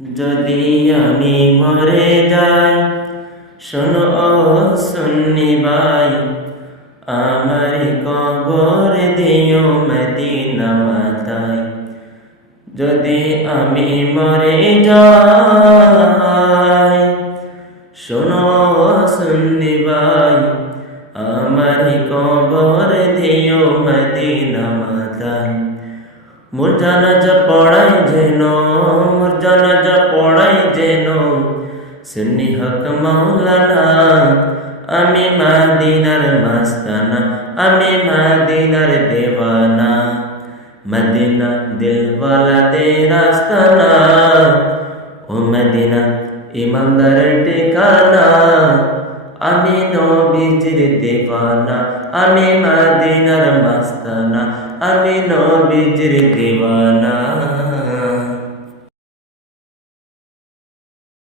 যদি আমি মরে যাই, শোনো ও সুন্নি ভাই, আমার কবর দিও মদিনা মাতায়। যদি আমি মরে যাই, শোনো ও সুন্নি ভাই, আমার কবর দিও মদিনা মাতায়। মোর জানাজা পড়াই যেন, মোর জানাজা পড়াই যেন সুন্নি হক মাওলানা। আমি মদিনার মাস্তানা, আমি মদিনার দেওয়ানা, মদিনা দিলওয়ালা দের আস্তানা। ও মদিনা ইমানদারের ঠিকানা, আমি নবীজির দেওয়ানা, আমি মদিনার মাস্তানা, আমি নবীজির দেওয়ানা।